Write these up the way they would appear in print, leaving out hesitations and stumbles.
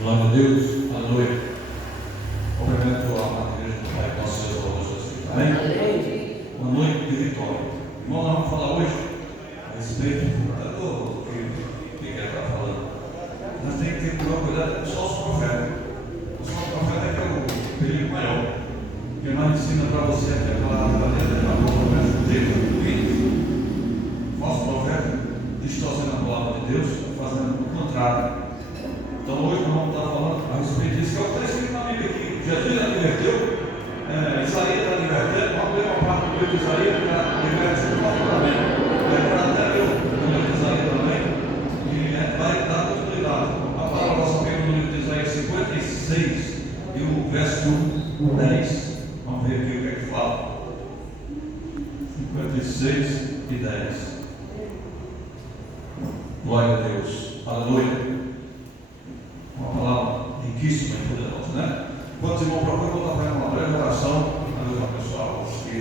Glória a Deus, aleluia. Cumprimento a igreja do Pai, nosso Deus, hoje assim. Amém? Uma noite de vitória. Irmão, nós vamos falar hoje a respeito do que ele está falando. Nós temos que ter cuidado com só os profetas. O falso profeta é que é o perigo maior. Porque nós ensina para você aquela verdadeira promessa de Deus. O falso profeta distorcendo a palavra de Deus, fazendo o contrário. Então hoje nós vamos estar falando a respeito disso, que é o que está escrito na Bíblia aqui. Jesus adverteu, Isaías está advertendo, vamos ler uma parte do livro de Isaías, que adverte o comportamento. Até eu, no livro de Isaías também, e vai dar continuidade. A palavra nossa vem no livro de Isaías 56 e o verso 10. Vamos ver aqui o que é que fala. 56 e 10. Glória a Deus. Aleluia. Uma palavra riquíssima e poderosa, né? Quando os irmãos procuram, eu vou estar fazendo uma breve oração. Aleluia, pessoal, os que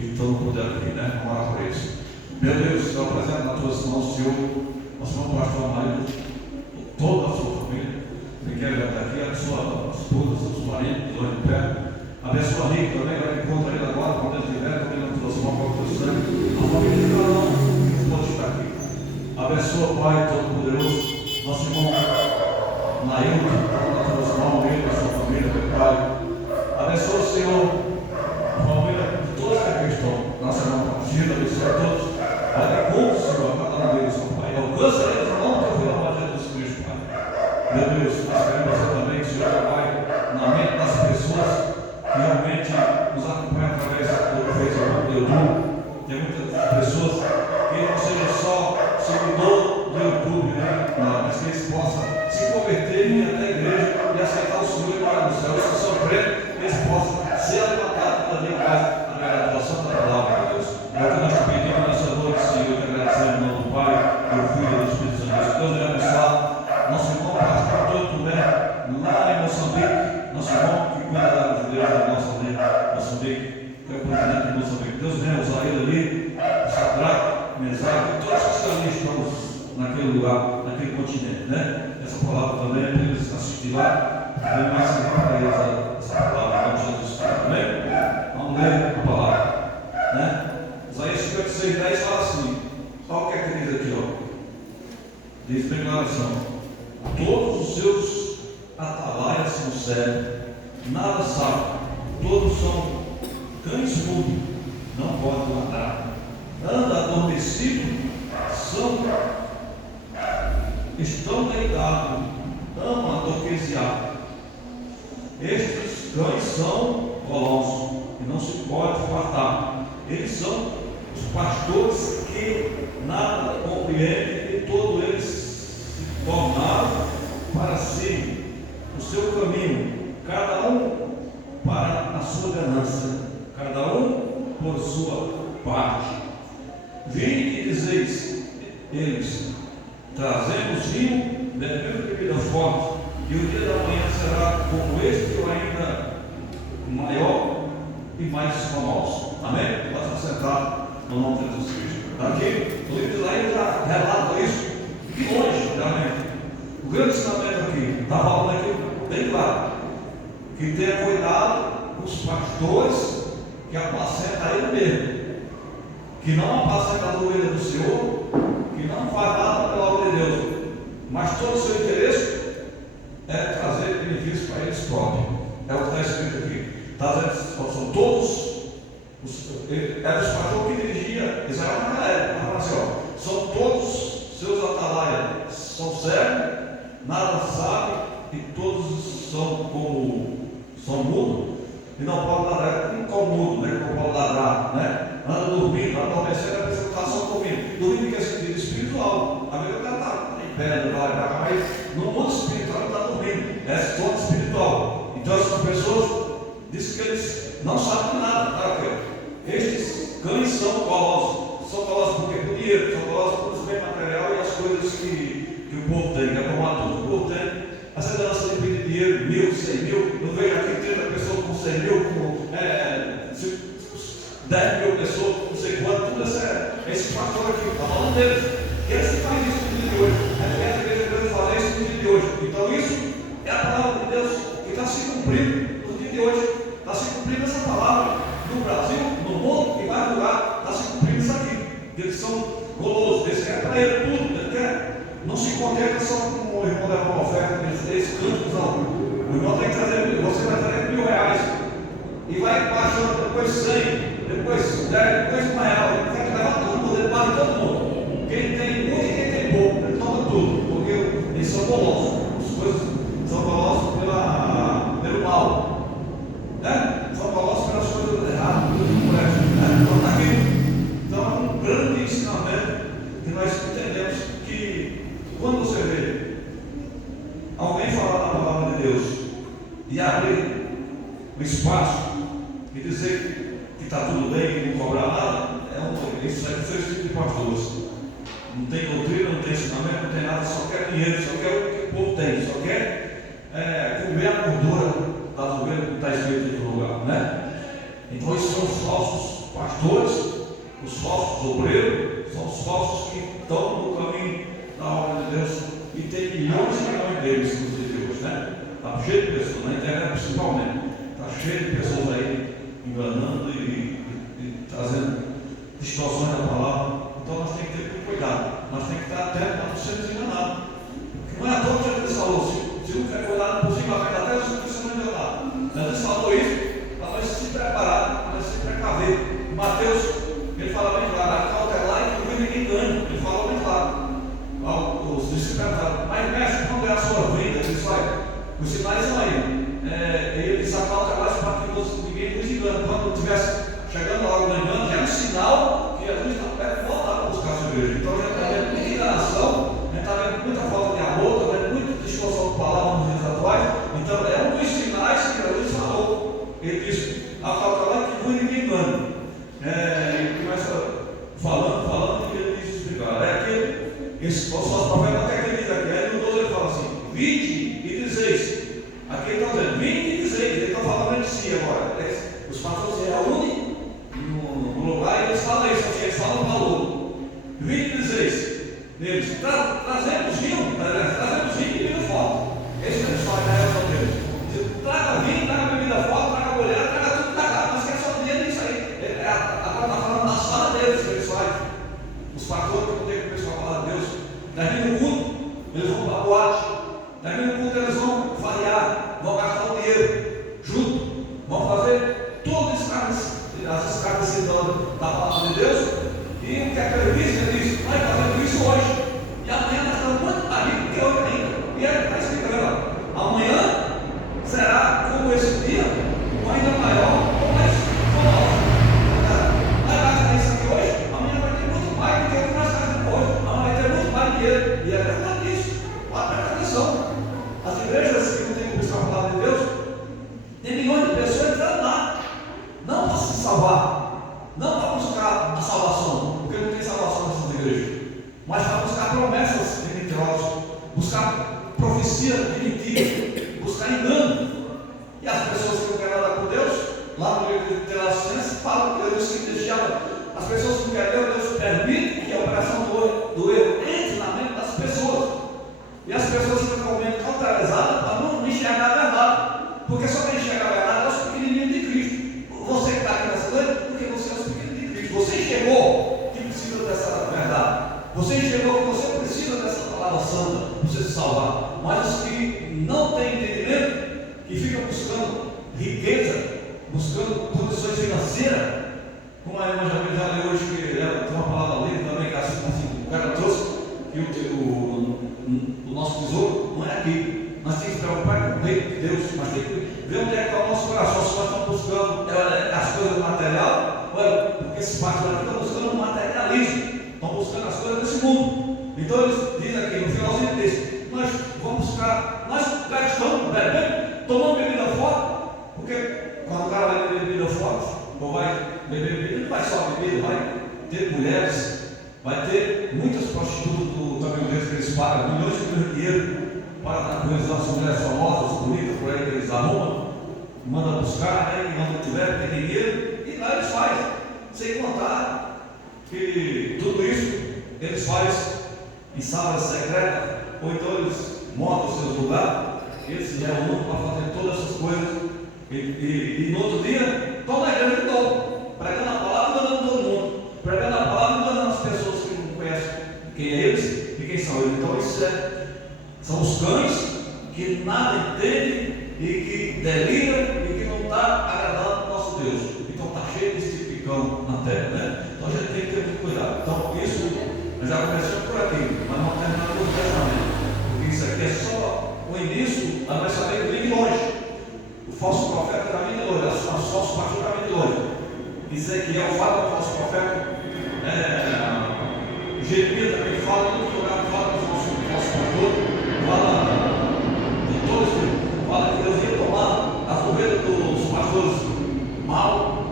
estão no poder aqui, né? Vamos orar por isso. Meu Deus, eu apresento nas tuas mãos, Senhor, nosso irmão pastor marido, toda a sua família. Ele quer estar aqui, abençoa a esposa, seus maridos, os dois de pé. Abençoa a Rico também, vai encontrar ele agora, quando ele estiver, também nas tuas mãos, com o teu sangue. A família de cada um que pode estar aqui. Abençoa, Pai Todo-Poderoso, nosso irmão Nailton, nas tuas mãos, ele, a sua família, meu Pai. Abençoa, Senhor, a família de todos que aqui estão, nossa irmã Partida, abençoa a todos. Vai dar conta, Senhor, a cada um deles, Pai. Alcança eles, não teu filho amado Jesus Cristo, Pai. Meu Deus, nós queremos você também, Senhor, Pai, na mente das pessoas que realmente nos acompanham através do Facebook, do YouTube. Tem muitas pessoas que não sejam só seguidor do YouTube, né? Mas que eles possam se converter e ir até a igreja e aceitar o Senhor e morar no céu. Eu sou surpreso que eles possam ser alimentados cada dia mais através da tua santa palavra, meu Deus. É o que nós te pedimos nessa noite, Senhor, que agradecemos em nome do Pai, do Filho e do Espírito Santo. Deus nos abençoe. Nosso irmão pastor todo Tomé, lá em Moçambique, nosso irmão que cuida da judeia da nossa lei, Moçambique, que é o presidente de Moçambique. Deus venha usar ele ali, Sadraque, Mesaque, todos que estão ali, estamos naquele lugar, naquele continente, né? Essa palavra também é para eles assistir lá, também mais para eles essa palavra, como Jesus fala, amém? Vamos ler a palavra, né? Isaías 56, 10 fala assim, olha o que é que diz aqui, ó. Diz bem na oração: todos os seus atalaias são cegos, nada sabem, todos são cães mudos, não podem matar, anda adormecido, estão deitados, amam adormecer. Estes cães são colossos e não se pode fartar. Eles são os pastores que nada compreendem e todos eles se tornaram para si o seu caminho, cada um para a sua ganância, cada um por sua parte. Vinde e dizeis eles: trazemos vinho, bebemos bebida forte, e o dia da manhã será como este ou ainda maior e mais famoso. Amém? Pode se sentar no nome de Jesus Cristo. Aqui, o livro de Isaías já relata isso de longe, realmente. O grande ensinamento aqui, está falando aqui bem claro, que tenha cuidado com os pastores que apacentam ele mesmo, que não apacenta a ovelha do Senhor, que não faz nada pela obra de Deus, mas todo o seu interesse é trazer benefício para eles próprios. É o que está escrito aqui. São todos era os pastores que dirigia Israel naquela época. Assim, são todos seus atalaias, são cegos, nada sabem, e todos são mudos, e não podem ladrar, nem como mudo, né? Não pode ladrar, né? Anda dormindo, anda adormecendo, a pessoa está só dormindo. Dormindo que é sentido espiritual. A vezes o cara está em pé, mas no mundo espiritual ele está dormindo. É todo espiritual. Então essas pessoas dizem que eles não sabem nada. Tá? Estes cães são colossos. São colossos porque por dinheiro, são colossos por bem material e as coisas que o povo tem, que é tomar tudo. O povo tem. Essa dança de pedir dinheiro, 1.000, 100.000. Eu vejo aqui 30 pessoas com 100.000, com 10.000 pessoas, não sei quanto, tudo esse pastor aqui, está falando deles. Eles que fazem são golosos, eles querem para ele tudo, ele quer, não se contenta só com o irmão levar uma oferta, eles cantam, não. O irmão tem que trazer, você vai trazer R$1.000 e vai baixando, depois 100, depois 10, depois R$1, ele tem que levar todo mundo, ele paga todo mundo. Quem tem muito e quem tem pouco, ele toma tudo, porque eles são golosos, as coisas são golosos pelo mal, né? São golosos pelas coisas erradas, então está aqui. Então é um grande ensinamento que nós entendemos que quando você vê alguém falar na palavra de Deus e abrir o espaço e dizer que está tudo bem e não cobrar nada, isso é um tipo de pastores. Não tem doutrina, não tem ensinamento, não tem nada, só quer dinheiro, só quer o que o povo tem, só quer comer a gordura das ovelhas que está escrito em outro lugar, né? Então esses são os falsos pastores, os falsos obreiros, são os falsos que estão no caminho da obra de Deus, e tem milhões e milhões deles nos dias de hoje, né? Está cheio de pessoas, na internet principalmente, está cheio de pessoas aí enganando e trazendo distorções da palavra. Então nós temos que ter cuidado, nós temos que estar atentos para não sermos enganados. Porque não é à toa que Jesus falou, se não tiver cuidado por cima, vai até os que você não enganar. Jesus falou isso para nós se preparar, para nós se precaver. Mateus, ele fala bem claro, cautelar e que ninguém ganha. Ele falou bem claro. Os discípulos perguntaram, mas mestre, quando é a sua vinda? Ele disse, olha, os sinais são aí. Ele disse, acautelar para que ninguém nos engane. Quando estivesse chegando a hora do engano, já é um sinal que Jesus está perto de voltar para buscar a sua igreja. Então já está vendo muita enganação, já está vendo muita falta de amor, está vendo muita distorção de palavras nos dias atuais. Então é um dos sinais que Jesus falou. Ele disse, acautelar que ninguém engane. Ele começa falando, e ele diz explicar. Esse falso profeta até que ele diz aqui, aí no 12 ele fala assim, vinde e dizeis. Aqui ele está dizendo, vinde e dizeis. Ele está falando de si agora. Os pastores se reúnem no lugar e eles falam isso, assim, eles falam valor. Vinde e dizeis. Eles trazemos vinho e bebida forte. Esse que eles falam na reação deles. Traga vinho, traga bebida forte, traga mulher, traga tudo da casa, mas quer só dinheiro nisso aí. Agora está falando da sala deles que eles fazem. Os pastores que não têm que a palavra de Deus, daí no culto, eles vão para a boate, daí no culto eles vão variar, vão gastar o dinheiro junto, vão fazer todas as escarnecedores da palavra de Deus, e o que é que ele diz? Ele diz, nós fazemos isso hoje, e amanhã nós estamos muito mais ricos que hoje ainda, e ele está explicando, amanhã será como esse dia, ou ainda maior, ou mais famoso. Nós gastamos isso aqui hoje, amanhã vai ter muito mais do que o que nós gastamos hoje, amanhã vai ter muito mais dinheiro, e é verdade isso, pode prestar atenção. As igrejas que não têm como buscar a palavra de Deus, tem milhões de pessoas entrando lá, não para se salvar, não para buscar a salvação, porque não tem salvação nessas igrejas, mas para buscar promessas mentirosas, buscar profecia de mentira, buscar engano. E as pessoas que não querem nada com Deus, lá no livro de Telassenses, falam que Deus se deixava. As pessoas que não querem Deus permite que a operação do erro entre na mente das pessoas. E as pessoas ficam com a mente cauterizadas para não enxergar a verdade. Porque só para enxergar a verdade é os pequenininhos de Cristo. Você que está aqui nessa noite, porque você é os pequeninos de Cristo. Você enxergou que precisa dessa verdade. Você enxergou que você precisa dessa palavra santa para você se salvar. Mas os que não têm entendimento, que ficam buscando riqueza, buscando condições financeiras, como a irmã já leu hoje, que ela tem uma palavra ali também, que assim, o cara trouxe, que o nosso tesouro não é aqui. Nós temos que se preocupar com o reino de Deus, mas tem que ver onde é que está o nosso coração. Se nós estamos buscando as coisas material, porque esses pastores aqui estão buscando o materialismo, estão buscando as coisas desse mundo. Então eles dizem aqui, no finalzinho diz, nós vamos buscar, nós gastamos, bebendo, tomando bebida forte, porque quando o cara vai beber bebida forte, ou vai beber bebida, não vai só bebida, vai ter mulheres, vai ter muitas prostitutas do caminho que eles pagam, milhões de dinheiro para dar coisas às mulheres famosas, bonitas, por aí que eles arrumam, mandam buscar, né, e não tiver, tem dinheiro, e lá eles fazem, sem contar que tudo isso eles fazem em salas secretas, ou então eles montam os seus lugares, eles se reúnem para fazer todas essas coisas, e no outro dia estão na igreja de novo, pregando a palavra e mandando todo mundo, pregando a palavra e mandando as pessoas que São os cães que nada entendem e que deliram e que não está agradando o nosso Deus. Então está cheio desse tipo de cão na terra, né? Então a gente tem que ter muito cuidado. Então isso, nós já começamos por aqui, mas não terminamos o pensamento, porque isso aqui é só o início, mas nós sabemos que vem de longe. O falso profeta está vindo de longe, as falsos pastores estão vindo de longe. Ezequiel fala do falso profeta, Jeremias também fala, em outro lugar fala do falso pastor, fala de todos, fala que Deus ia tomar as ovelhas dos pastores mal,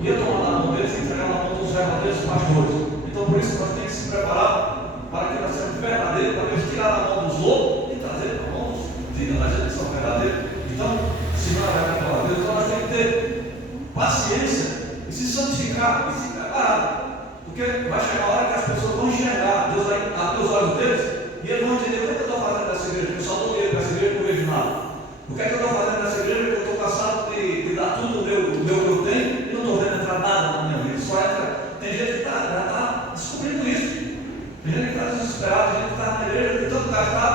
ia tomar na mão deles e entregar na mão dos verdadeiros pastores. Então por isso nós temos que se preparar para que nós sejamos verdadeiros, para Deus tirar da mão dos lobos e trazer para a mão da gente que são verdadeiros. Então, se não é verdade para Deus, então nós temos que ter paciência e se santificar e se preparar. Porque vai chegar a hora que as pessoas vão enxergar, Deus vai abrir os olhos deles e eles vão entender: o que é que eu estou fazendo nessa igreja? Eu só dou dinheiro para essa igreja e não vejo nada. O que é que eu estou fazendo nessa igreja? Eu estou cansado de dar tudo o meu que eu tenho e não estou vendo entrar nada na minha vida. Só entra. Tem gente que já está descobrindo isso. Tem gente que está desesperado, tem gente que está na igreja de tanto gastar,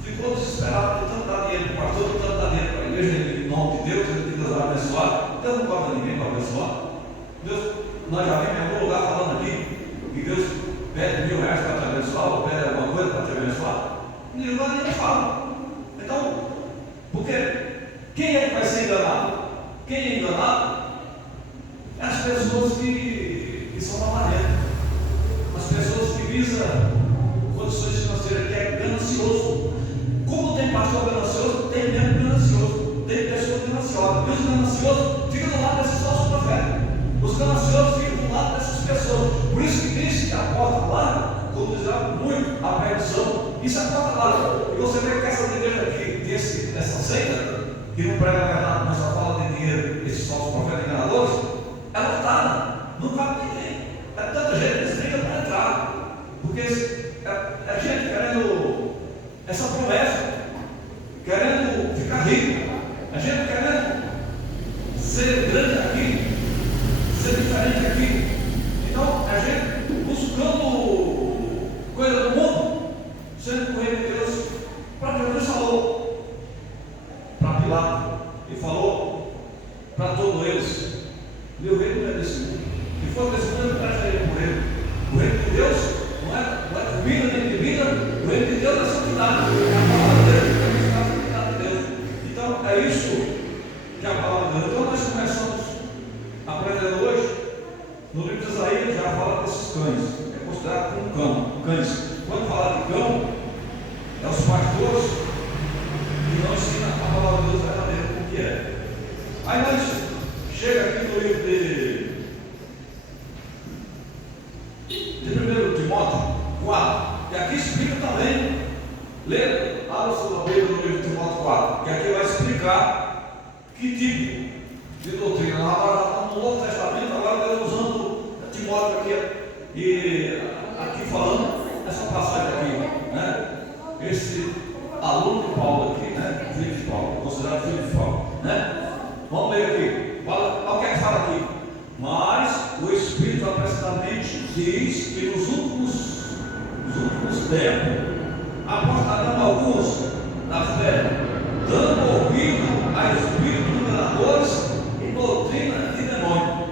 ficou desesperado de tanto dar dinheiro para o pastor, de tanto dar dinheiro para a igreja, em nome de Deus, que Deus vai abençoar. Deus não cobra ninguém para abençoar. Deus, nós já vimos em algum lugar falando aqui que Deus pede R$1000 para te abençoar, ou pede alguma coisa para te abençoar. Ninguém fala. Então, porque quem é que vai ser enganado? Quem é enganado é as pessoas que são lavarentas, as pessoas que visam condições financeiras, que é ganancioso. Como tem pastor ganancioso, tem mesmo ganancioso, tem pessoas gananciosas. E os gananciosos ficam do lado desses falsos profetas. Os gananciosos ficam do lado dessas pessoas. Por isso que Cristo que a porta lá, como dizia muito, a perdição. Isso é a porta lá. E você vê que essa igreja aqui, essa seita, que não prega a verdade, mas só fala de dinheiro, esses falsos profetas enganadores, ela está, não cabe ninguém. É tanta gente que desliga para entrar. Porque é gente querendo essa promessa, querendo ficar rico, a gente querendo ser grande aqui, ser diferente aqui. Então a gente buscando coisa do mundo, sendo com ele de Deus. Para Jesus falou para Pilato, e falou para todos eles: meu reino não é desse mundo, e for desse mundo, presta por ele. O reino de Deus não é comida nem bebida, o reino de Deus é santidade. É a palavra de Deus, é a santidade de Deus. Então é isso que é a palavra de Deus. Então nós começamos aprendendo hoje no livro de Isaías, já fala desses cães, é considerado como cães. Quando fala de cão, é os pastores que não ensinam a palavra de Deus verdadeira como que é. Aí nós chega aqui no livro de 1 Timóteo 4, que aqui explica também. Lê, abra sua Bíblia no livro de Timóteo 4, que aqui vai explicar que tipo de doutrina. Agora já estamos no Novo Testamento, agora Deus usando Timóteo aqui, e aqui falando essa passagem aqui, né? Esse aluno de Paulo aqui, né? Filho de Paulo, considerado filho de Paulo, né? Vamos ler aqui. Olha o que é que fala aqui. Mas o Espírito apressadamente diz que nos últimos tempos apostarão alguns da fé, dando ouvido a espíritos enganadores e doutrina de demônio.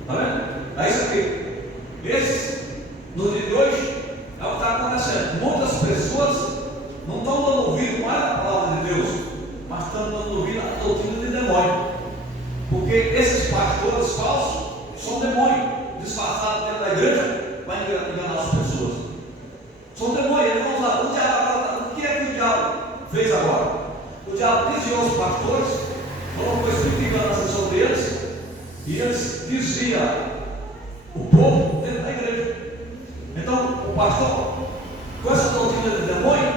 Está vendo? É isso aqui. Esse, no dia de hoje, é o que está acontecendo. Muitas pessoas não estão dando ouvido mais à palavra de Deus, mas estão dando ouvido à doutrina de demônio. Porque esses pastores falsos são demônios disfarçados dentro da igreja para enganar as pessoas. São demônios, eles vão usar. O diabo, o que é que o diabo fez agora? O diabo desviou os pastores, colocou esse tipo de enganação sobre eles, e eles desviam o povo dentro da igreja. Então, o pastor, com essa doutrina de demônio,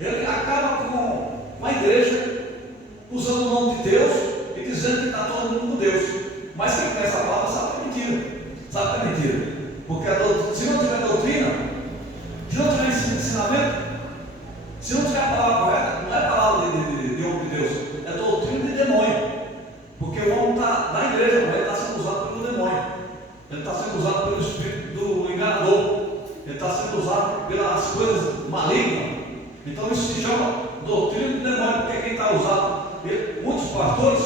ele acaba com a igreja usando o nome de Deus e dizendo que está todo mundo com Deus. Mas quem conhece a palavra sabe que é mentira. Sabe que é mentira. Porque se não tiver doutrina, se não tiver ensinamento, se não tiver a palavra correta, não é palavra de homem de Deus, é doutrina de demônio. Porque o homem está na igreja, mas ele está sendo usado pelo demônio. Ele está sendo usado pelo espírito do enganador. Ele está sendo usado pelas coisas malignas. Então isso se chama doutrina do demônio, porque quem está usado, muitos pastores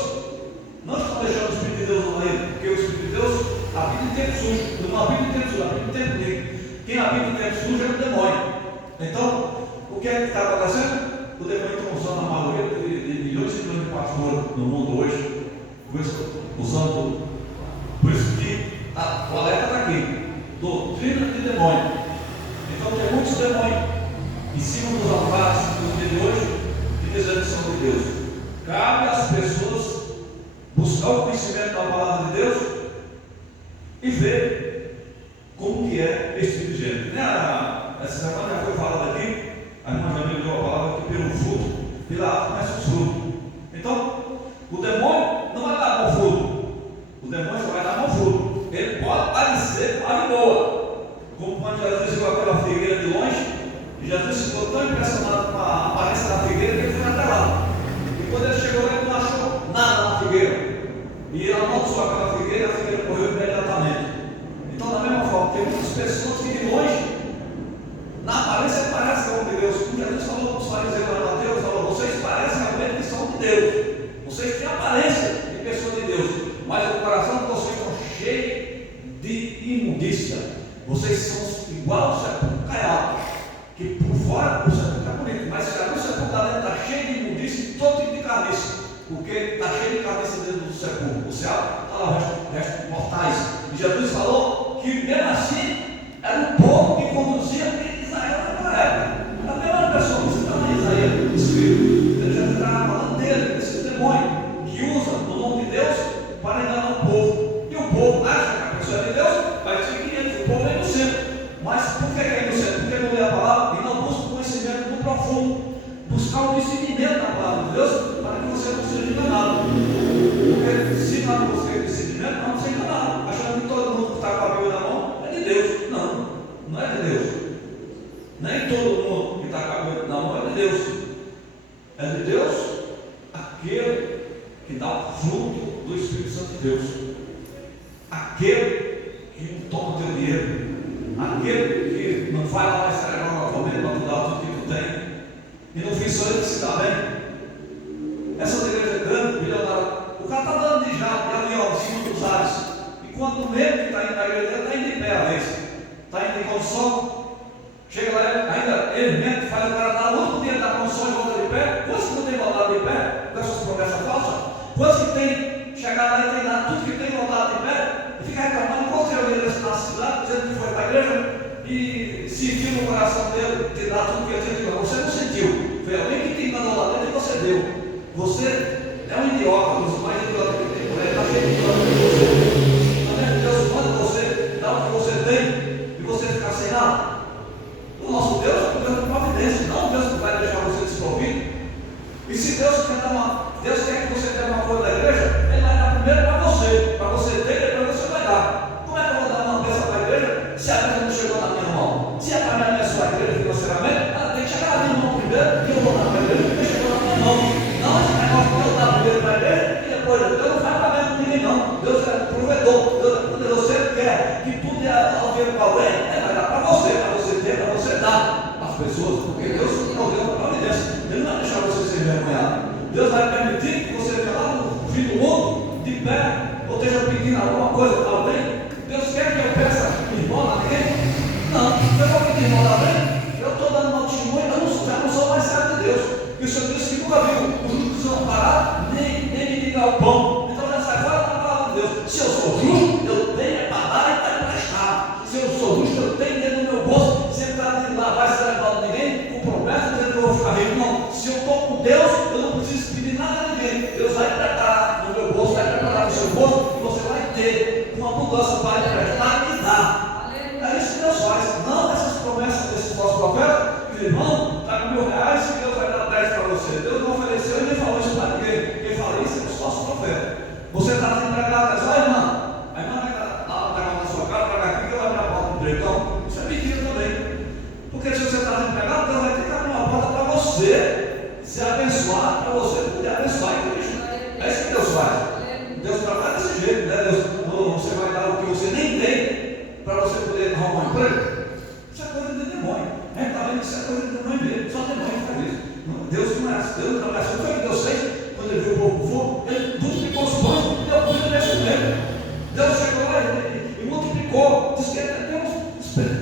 não estão deixando o Espírito de Deus usar ele, porque o Espírito de Deus habita em tempo sujo, não habita em tempo sujo, habita em tempo limpo. Quem habita em tempo sujo é o demônio. Então, o que é que está acontecendo? O demônio está usando a maioria de milhões e milhões de pastores no mundo hoje, usando. Por isso que o alerta está aqui: doutrina de demônio. Então, tem muitos demônios em cima dos altares do dia de hoje e dizendo que são de Deus. Cabe às pessoas buscar o conhecimento da palavra de Deus e ver como que é esse tipo de gente. Essa semana já foi falado aqui, a irmã já me deu a palavra que pelo fruto, Pilatos conhece os frutos. Então, o demônio não vai dar bom fruto, o demônio só vai dar bom fruto. Ele pode parecer uma boa, como quando Jesus viu aquela figueira de longe, e Jesus ficou tão impressionado com a aparência da figueira que ele foi até lá. E quando ele chegou lá, ele não achou nada na figueira. E ele amaldiçoou aquela figueira e a figueira morreu imediatamente. Então, da mesma forma, tem muitas pessoas que de longe, na aparência, parecem como de Deus. Como Jesus falou para os fariseus lá em Mateus, falou: vocês parecem realmente que são de Deus. Vocês têm aparência de pessoas de Deus, mas o coração de vocês está cheio de imundícia. Vocês são igual ao sepulcro caiado, que por fora o sepulcro é bonito, mas se o sepulcro da dentro está cheio de imundícia e todo tipo de carniça, porque está cheio de carniça dentro do sepulcro. O céu está lá o resto de mortais. E Jesus falou que mesmo assim era o povo que conduzia Israel naquela época. A mesma pessoa que está em Isaías escrito, ele já está falando dele, desse demônio que usa o nome de Deus para enganar o povo. E o povo acha que a pessoa é de Deus, vai seguir ele, o povo é inocente. Mas por que é inocente? Porque não lê a palavra e não busca o conhecimento do profundo, buscar o discernimento da palavra de Deus para que você não seja enganado. Porque se não buscar o discernimento, não ser enganado, achando que todo mundo que está com a Bíblia na mão é de Deus. Não, não é de Deus. Nem todo mundo que está com a Bíblia na mão é de Deus. É de Deus aquele que dá o fruto do Espírito Santo de Deus, aquele que não toma o teu dinheiro, aquele que não vai lá estragar novamente para tu dar tudo que tu tem, e no fim só ele que se dá bem. Essa igreja é grande, milionária, o cara está dando de jato, de avião, em cima dos ares, enquanto o mesmo que está indo na igreja está indo de pé a vez, está indo em condição. Chega lá, ainda ele mesmo faz o cara dar o último dia da condição e volta de pé. Quantos que não tem voltado de pé com essas promessas falsas? Quantos que tem chegado lá e tem dado tudo que tem voltado de pé e fica reclamando qual que é o endereço na cidade, dizendo que foi para a igreja e sentiu no coração dele ter dado tudo que ele tinha. Você não sentiu, foi alguém que te mandou lá dentro e você deu. Você é um idiota, os mais idiotas que tem por aí, está cheio de idiota que você. Também Deus manda você dar o que você tem e você ficar sem nada. O nosso Deus é um Deus de providência, não um Deus que vai deixar você desprovido. E se Deus quer que você tenha uma coisa da igreja, Ele vai dar primeiro para você ter e depois você vai dar. Como é que eu vou dar uma bênção para a igreja se a bênção não chegou na minha mão? Se é para me abençoar a igreja financeiramente, ela tem que chegar na minha mão primeiro, e eu vou dar para a igreja porque chegou na minha mão. Não esse negócio de eu dar primeiro para a igreja e depois Deus não vai pagar com ninguém, não. Deus é provedor. Quando você quer que tudo é ao dinheiro para alguém, Ele vai dar para você ter, para você dar às pessoas, porque Deus não deu uma providência. Ele não vai deixar você ser envergonhado. Deus vai permitir que você esteja lá no fim do mundo, de pé, ou esteja pedindo alguma coisa para alguém. Deus quer que eu peça esmola a ninguém? Não, eu vou pedir esmola a alguém. Eu estou dando uma testemunha, já não sou mais servo de Deus. E o Senhor disse que nunca viu o justo não parar, nem mendigar o pão. Então já sai fora da palavra de Deus. Se eu sou justo, eu tenho para dar e para emprestar. Se eu sou justo, eu tenho dentro do meu bolso. Se entrar de lá, vai ser levado ninguém, com promessa dizendo que eu vou ficar rico. Não, se eu estou com Deus, eu não preciso pedir nada a ninguém. Deus vai preparar no meu bolso, vai preparar no seu bolso, e você vai ter uma mudança para emprestar e dar. É isso que Deus faz. Não essas promessas desses falsos profetas, que irmão, está com R$1.000 e Deus vai dar 10 para você. Deus não ofereceu e nem falou isso para ninguém. Quem fala isso é os falsos profetas. Deus não trabalha assim. Não foi o que Deus fez quando ele viu o povo com fome? Ele multiplicou os pães e deu comida nesse momento. Deus chegou lá e multiplicou. Diz que Deus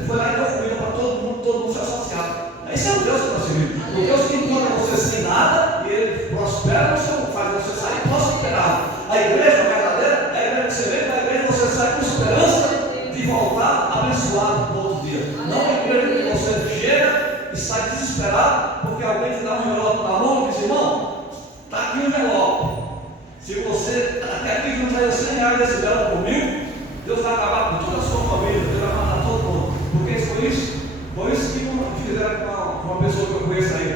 foi lá e deu comida para todo mundo foi saciado. Esse é o Deus que nós servimos. O Deus que encontra você sem nada e ele prospera, faz você sair prosperado. A igreja verdadeira é a igreja que você vem, a igreja que você sai com esperança de voltar abençoado no outro dia. Não é a igreja que você chega e sai desesperado porque alguém te dá um envelope na mão e diz: irmão, está aqui um envelope. Se você até aqui não traz 100 reais desse envelope por 1000, Deus vai acabar com toda a sua família, Deus vai matar todo mundo. Porque foi isso que fizeram com uma pessoa que eu conheço aí.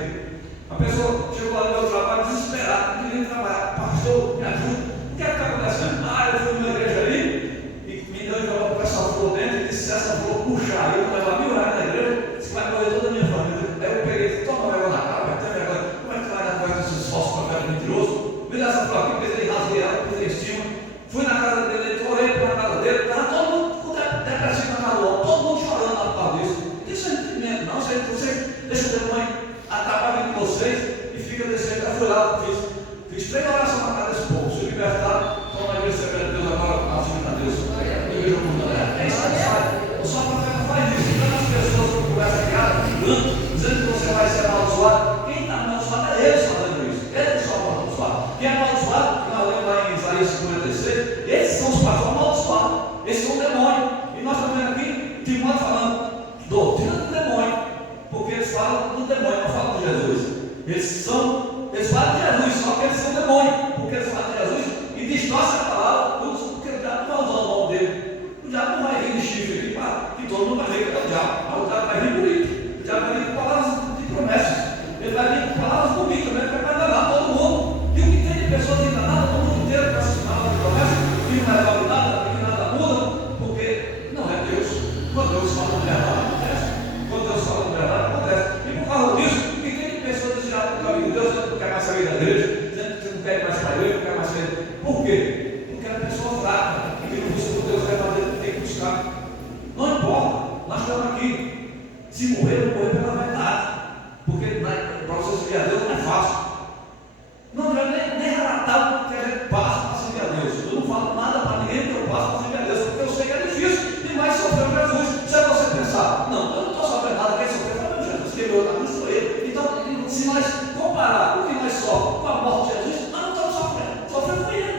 A pessoa chegou lá no meu trabalho desesperada, não queria trabalhar. Pastor, me ajuda. O que é que está acontecendo? Eu fui numa igreja ali e me deu um envelope com essa flor dentro e disse: se essa flor puxar, eu vou levar 1000 reais na igreja, você vai morrer toda a minha família. Aí eu peguei e disse: toma vergonha na cara, vai ter vergonha. Como é que tu vai dar coisa desses falsos profetas mentirosos? Me dá essa flor aqui, pesei, rasguei ela, pesei em cima. Fui na casa dele, orei na casa dele, estava todo mundo com depressivo na casa do outro, todo mundo chorando na por disso. Isso é entendimento, não, você deixa o demônio acabar com vocês e fica desse jeito. Eu fui lá, fiz 3 orações na casa desse povo, se libertar, então na igreja secreta de Deus agora, assim a Deus. Igreja mundana, é isso que faz. O só profeta faz isso, então as pessoas que conversam aqui, dizendo que você vai ser amaldiçoado. Quem está amaldiçoado é eles fazendo isso, eles são amaldiçoados. Quem é amaldiçoado, nós lemos lá em Isaías 56, esses são os pastores amaldiçoados, esses são o demônio. E nós estamos vendo aqui Timóteo falando doutrina do demônio, porque eles falam do demônio, não falam de Jesus. Eles falam de Jesus, só que eles são demônio, porque eles falam de Jesus e distorcem a palavra, porque o diabo não vai usar o nome dele. O diabo não vai vir de chifre aqui para que todo mundo vai ver que é o diabo, mas o diabo vai vir bonito. O diabo vai vir com palavras de promessas, ele vai vir com palavras bonitas, né? Vai enganar todo mundo. E o que tem de pessoas enganadas no mundo inteiro com essas palavras de promessas, que não resolve nada, que nada muda, porque não é Deus. Quando Deus fala de verdade, acontece. Quando Deus fala de verdade, acontece. E por causa disso, o que tem de pessoas desviadas do caminho de Deus, dizendo que não quer mais sair da igreja, dizendo que não quer mais sair da igreja, não quer mais sair. Por quê? Porque é pessoa fraca, que não busca o Deus verdadeiro, tem que buscar. Não importa, nós estamos aqui. Se morrer, eu morrer pela verdade. Porque para você servir a Deus não é fácil. Não adianta nem relatar o que a gente passa para servir a Deus. Eu não falo nada para ninguém que eu passo para servir a Deus, porque eu sei que é difícil demais sofrer Jesus. Se você pensar, não, eu não estou sofrendo nada, quem sofreu foi o Jesus, quebrou na cruz foi ele. Então, se nós comparar o que nós sofremos com a morte de Jesus, nós não estamos sofrendo foi ele.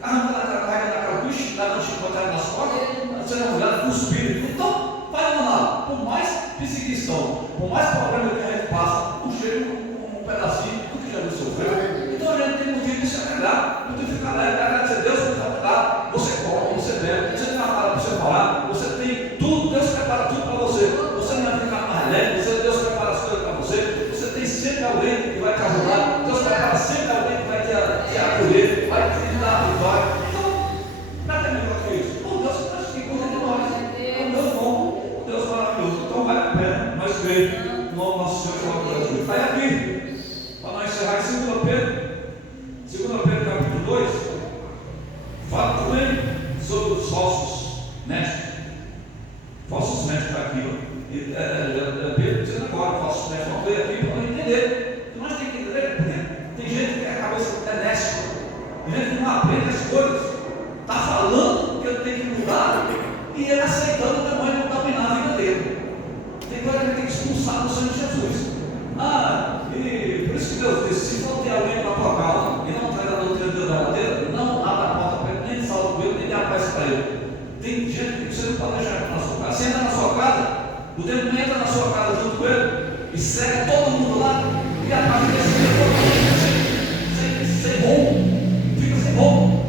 Carregando naquela cruz, dando chicotada nas costas, sendo olhado com o espírito. Então, vai lá, por mais perseguição, por mais problema que a gente passa, não chega um pedacinho do que Jesus sofreu. Então a gente tem motivo de se alegrar, não tem que ficar alegre, agradecer a Deus por trabalhar. Você come, você bebe, você tem uma para você falar, você tem tudo, Deus prepara tudo para você. Você não vai ficar mais leve, Deus prepara as coisas para você. Você tem sempre alguém que vai te ajudar, Deus prepara sempre alguém que vai te acolher, vai te dar a vitória. Então, nada melhor que isso. O Deus acho que cuida de nós. É um Deus bom, um Deus maravilhoso. Então vale a pena nós crer no nome do nosso Senhor Jesus. Aí aqui, para nós encerrar em 2 Pedro capítulo 2, fala também sobre os falsos mestres. Falsos mestres está aqui, Pedro dizendo agora, falsos mestres, vamos ler aqui para entender. Nós temos que entender, porque tem gente que tem a cabeça néstica, tem gente que não aprende as coisas, está falando que ele tem que mudar e ele aceitando o demônio não dominar a vida dele. Tem coisa que ele tem que expulsar do sangue de Jesus. E por isso que Deus disse: se for ter alguém para tua casa e não traz a doutrina de Deus verdadeira, não abre a porta para ele, nem fala com ele, nem dá paz para ele. Tem gente que você não pode deixar entrar na sua casa. Você entra na sua casa, o demônio entra na sua casa junto com ele e segue todo mundo lá, e a partir desse tempo sem rumo, fica sem rumo.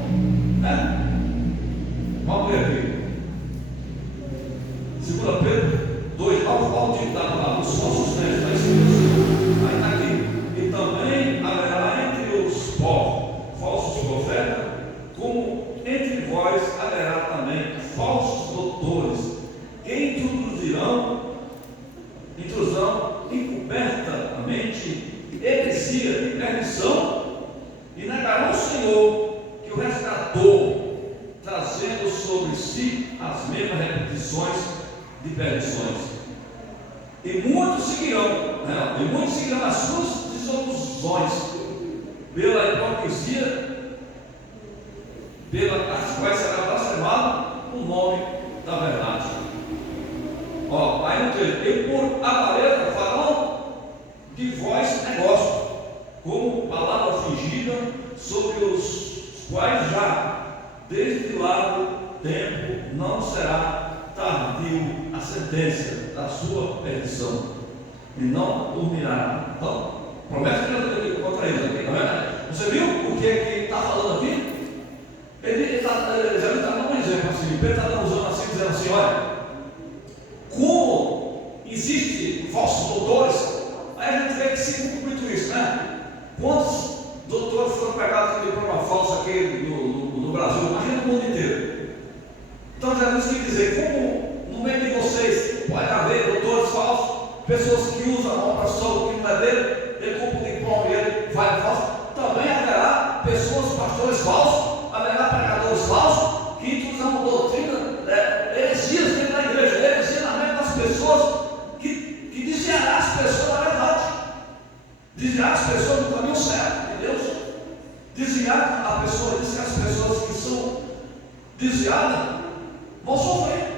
Vamos ver aqui. 2 Pedro 2, ao tipo da palavra, os falsos mestres, aí está aqui. E também haverá entre os povos falsos profetas, como entre vós haverá também falsos doutores, que intrusão encobertamente, heresia e perdição, e negarão o Senhor que o resgatou, trazendo sobre si as mesmas repetições de perdições. E muitos seguirão as suas ilusões, pela hipocrisia, pelas quais será blasfemado o nome da verdade. Aí no texto, e por avareza farão de vós negócio, como palavra fingida, sobre os quais já desde largo tempo não será tardio a sentença da sua perdição, e não dormirá. Então, promete que Deus contra eles aqui, tá vendo? Você viu o que está falando aqui? Ele está dando um exemplo assim, Pedro está usando assim, dizendo assim: olha, como existe falsos doutores, aí a gente vê que se cumpre muito isso, né? Quantos doutores foram pegados de prova falsa aqui no Brasil, imagina no mundo inteiro. Então Jesus quer dizer, como no meio de vocês pode haver doutores falsos, pessoas que usam uma pessoa que não é dele, ele compra um diploma e ele vai falso, também haverá pessoas, pastores falsos, haverá pregadores falsos, que introduzam doutrina, heresias dentro da igreja, heresia na mente das pessoas, que desviará as pessoas da verdade, desviar as pessoas do caminho certo de Deus, desviar a pessoa, diz que as pessoas que são desviadas vão sofrer.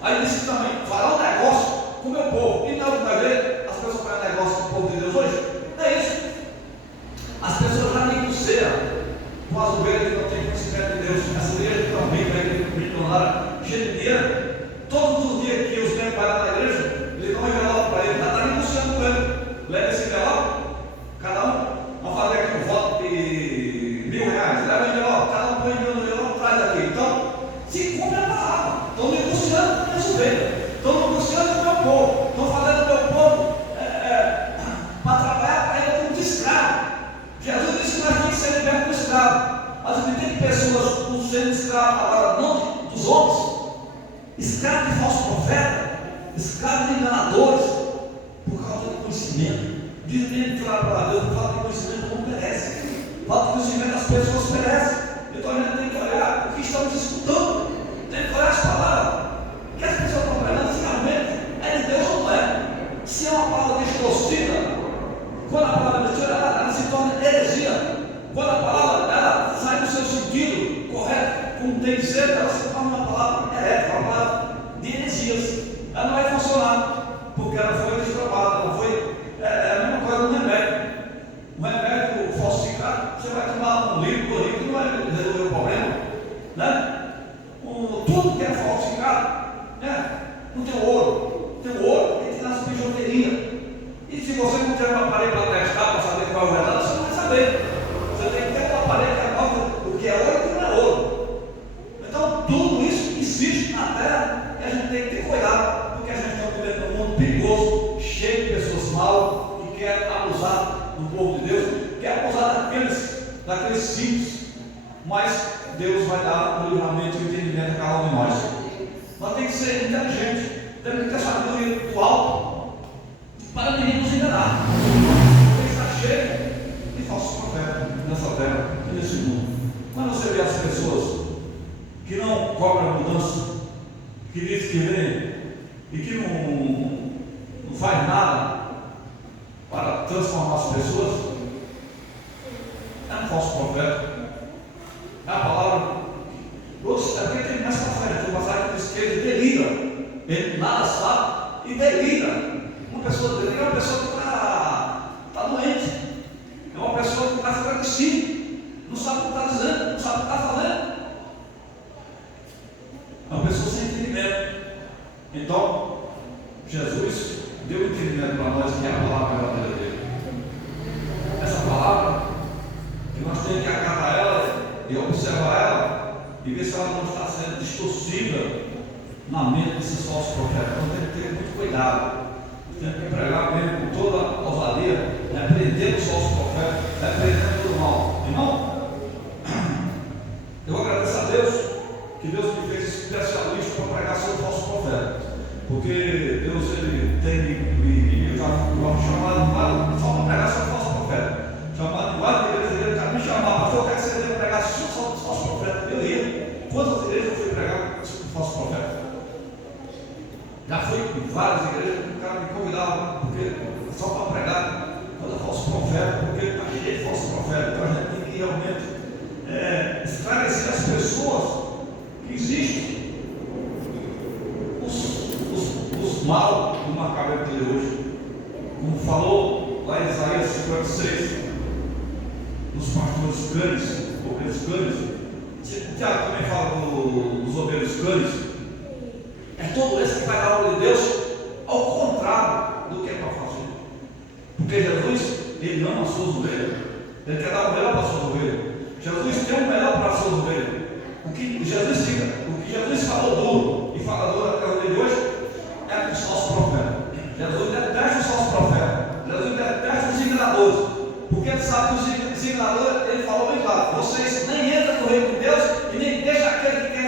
Aí disse também, fará um negócio com o meu povo. E não vai ver as pessoas fazem negócio com o povo de Deus hoje? É isso. As pessoas já negociam com as ovelhas que não têm conhecimento de Deus. Essa igreja também vai ter milionária, cheia de dinheiro. Todos os dias que os membros vão na igreja, eles dão um envelope para ele, já está negociando com ele. Leva esse envelope, cada um. Vamos fazer aqui um voto de R$1.000. Leva o envelope, cada um põe R$1.000 no envelope, traz aqui. Então, se cumpre a palavra. Estão negociando com as ovelhas. Estão negociando com o meu povo. Estão fazendo o meu povo para trabalhar para ele como de escravo. Jesus disse que nós temos que ser libertos do escravo. Mas tem pessoas sendo escravos agora, não dos homens, escravos de falsos profetas, escravos de enganadores, por causa do conhecimento. Diz mesmo que lá para Deus, por falta de conhecimento não perece. Falta de conhecimento as pessoas perecem. Então a gente tem que olhar o que estamos escutando, tem que olhar as palavras que as pessoas estão pregando, se realmente é de Deus ou não é. Se é uma palavra distorcida, quando a palavra distorcida, ela se torna heresia. Quando a palavra ela sai do seu sentido correto, como tem que ser, ela se torna uma palavra herética, uma palavra de heresias. Ela não vai funcionar, porque ela foi desprovada, ela foi a mesma coisa do remédio. Um remédio falsificado, você vai tomar um livro, 2 livros, não vai resolver o problema, né? Tudo que é falsificado, né? Não tem ouro, tem que ter nas bijuterias. E se você não tem um aparelho para testar, para saber qual é o verdade, você não vai saber. Você tem que ter um aparelho que mostra o que é ouro e o que não é ouro. Então, tudo isso existe na terra e a gente tem que ter cuidado, porque a gente está vivendo num mundo perigoso, cheio de pessoas maus, que querem abusar do povo de Deus, querem abusar daqueles simples, mas Deus vai dar o livramento e o entendimento a cada um de nós. Nós temos que ser inteligentes, temos que ter sabedoria do alto, para ninguém nos enganar. Porque está cheio de falsos profetas nessa terra e nesse mundo. Quando você vê as pessoas que não cobram a mudança, que dizem que vem e que não faz nada para transformar as pessoas, é um falso profeta. É a palavra. É porque tem mais para frente, tem uma passagem que diz que ele delira, ele nada sabe e delira. Uma pessoa delira é uma pessoa que está doente, é uma pessoa que está fora de si, não sabe o que está dizendo, não sabe o que está fazendo. É uma pessoa sem entendimento. Então, Jesus deu entendimento para nós que é a palavra verdadeira dele. Essa palavra, que nós temos que acatar ela e observar ela e ver se ela não está sendo distorcida na mente desses falsos profetas. Então tem que ter muito cuidado, tem que pregar mesmo com toda a ousadia, repreendendo os falsos profetas, repreendendo todo o mal. Irmão, eu agradeço a Deus que Deus me fez especialista para pregar sobre falsos profetas, porque Deus ele tem eu já fui chamado só para pregar sobre falsos profetas, chamado de várias igrejas, ele já me chamava, pastor, eu quero que você venha pregar sobre os falsos profetas. Eu ia. Quantas igrejas eu fui pregar sobre falsos profetas? Já fui em várias igrejas, o cara me convidava, porque só para pregar. falsos profetas, porque está cheio de falsos profetas, então a gente tem que realmente esclarecer as pessoas que existem. Os mal do Macabeu de hoje, como falou lá em Isaías 56, dos pastores cães, ovelhas cães. Tiago também fala dos ovelhas cães. É todo esse que vai dar a obra de Deus ao contrário do que é para fazer. Porque Jesus, ele ama as suas ovelhas, ele quer dar o melhor para as suas ovelhas. Jesus tem o melhor para as suas ovelhas. O que Jesus falou duro e fala duro até o dia de hoje é dos falsos profetas. Jesus detesta os falsos profetas. Jesus detesta os enganadores. Porque ele sabe que os enganadores, ele falou bem claro: vocês nem entram no reino de Deus e nem deixam aquele que quer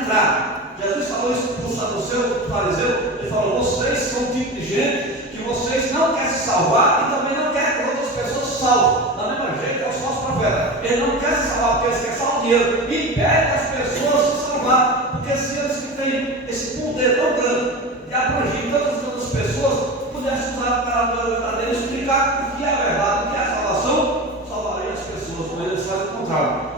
entrar. Jesus falou isso para o saduceu, para o fariseu. Ele falou: vocês são um tipo de gente que vocês não querem se salvar e também não querem que outras pessoas se salvem. Da mesma jeito é os falsos profetas. Ele não quer se salvar porque eles querem só o dinheiro e pede as pessoas se salvar. Porque se eles que têm esse poder tão grande de abranger tantas e tantas pessoas, pudessem usar para Deus explicar o que é a verdade, o que é a salvação, salvaria as pessoas. Mas eles fazem o contrário.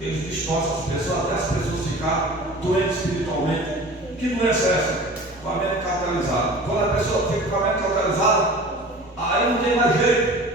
Eles distorcem as pessoas até as pessoas ficarem doentes espiritualmente. Que doença é essa? Com a mente cauterizada. Quando a pessoa fica com a mente cauterizada, aí não tem mais jeito.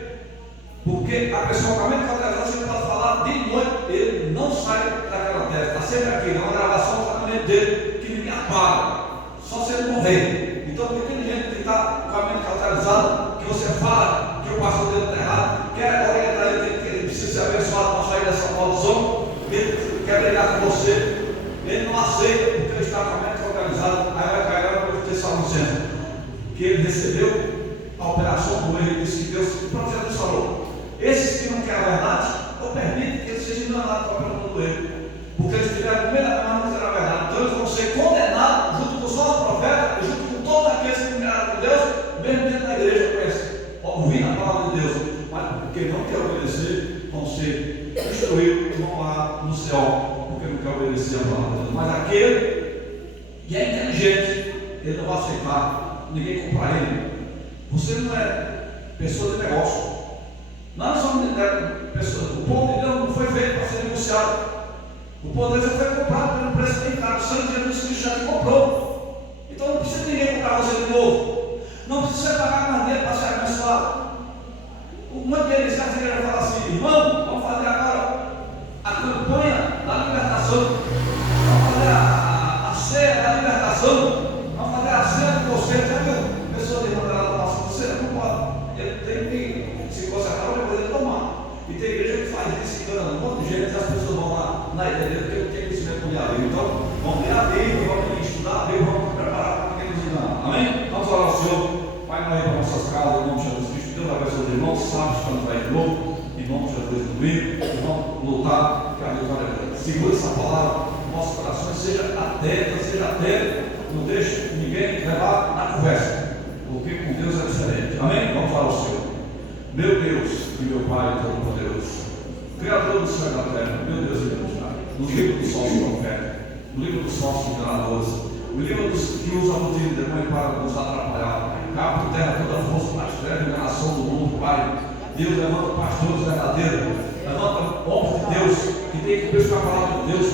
Porque a pessoa com a mente cauterizada, você pode falar de noite, ele não sai daquela terra. Está sempre aqui, é uma gravação da mente dele que ninguém apaga. Só se ele morrer. Então, porque tem gente que está com a mente cauterizada, que você fala que o pastor dele está errado, quer orientar ele que ele precisa ser abençoado para sair dessa maldição, ele quer brigar com você, ele não aceita porque ele está com a mente cauterizada, aí vai cair lá depois de ter Salmo 100, que ele recebeu a operação do erro e disse que Deus, o próprio Jesus falou: esses que não querem a verdade, eu permito que eles sejam enganados com a operação do erro, porque eles tiveram no meio da caminhada, não fizeram a verdade, então eles vão ser condenados junto com os falsos profetas e junto com todos aqueles que enganaram com Deus, mesmo dentro da igreja, ouvindo a palavra de Deus, mas porque não quer obedecer, vão ser destruídos e vão lá no céu, porque não quer obedecer a palavra de Deus. Mas aquele que é inteligente, ele não vai aceitar ninguém comprar ele. Você não é pessoa de negócio. Nós somos pessoas. O povo de Deus não foi feito para ser negociado. O povo de Deus foi comprado pelo preço bem caro. O sangue de Jesus Cristo já te comprou. Então não precisa ninguém comprar você de novo. Não precisa pagar mais dinheiro para ser abençoado. Muitos deles já falam assim: irmão, vamos fazer agora a campanha da libertação. Vamos fazer a ceia da libertação. Vamos fazer a ceia de você. Já viu? A pessoa de mandar lá você não pode. Ele tem que se consagrar para poder tomar. E tem igreja que faz isso, engana um monte de gente, as pessoas vão lá na igreja porque não tem conhecimento de Deus. Então, vamos ler a Bíblia, vamos estudar a Bíblia, vamos preparar para ninguém nos enganar. Amém? Vamos orar ao Senhor. Pai, nós ir para nossas casas, em nome de Jesus Cristo. Deus abençoe os irmãos, sábios, quando vai de novo, em nome de Jesus do domingo, e vamos lutar, que a vitória é grande. Segura essa palavra, nossos corações, seja atento, não deixe ninguém levar na conversa, porque com Deus é diferente. Amém? Vamos falar ao Senhor. Meu Deus e meu Pai Todo-Poderoso, Criador do céu e da terra, meu Deus e meu Pai, no livro dos falsos profetas, no livro dos falsos enganadores, no livro dos que usam o motivo de demônio para nos atrapalhar, capa por terra toda a força das trevas, enganação do mundo, Pai. Deus levanta pastores verdadeiros, levanta homens de Deus, que tem que buscar a palavra de Deus,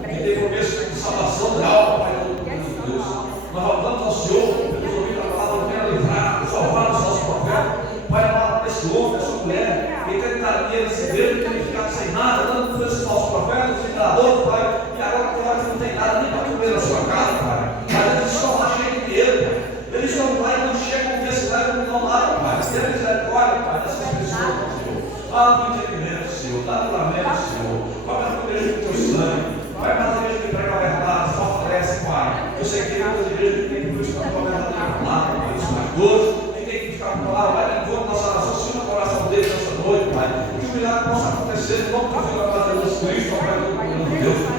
que tem promessa de salvação da alma, Pai Todo-Poderoso de Deus. Nós rogamos ao Senhor, pelos ouvidos da palavra, venha livrar, salvar os nossos profetas. Pai amado, esse homem, essa mulher, que tem estado nesse dedo, que tem ficado sem nada, dando por esses falsos profetas, os enganadores, Pai, e agora tem hora que não tem nada nem para comer na sua casa, Pai. Mas eles estão lá cheios de dinheiro, Pai. Eles estão lá e não chegam a ver se lá e não dão nada, Pai. Tenha misericórdia, Pai, dessas pessoas, Senhor. Fala do entendimento, Senhor, dá livramento, Senhor. Vai para a igreja com o teu sangue, vai para a igreja que prega a verdade, fortalece, Pai. Eu sei que tem muitas igrejas que tem que buscar a verdade na palavra, Pai, os pastores. A palavra vai de encontro à nossa oração, sim, no coração dele nessa noite, Pai. Que o milagre possa acontecer, no nome do Filho da Jesus Cristo, Pai, do Deus.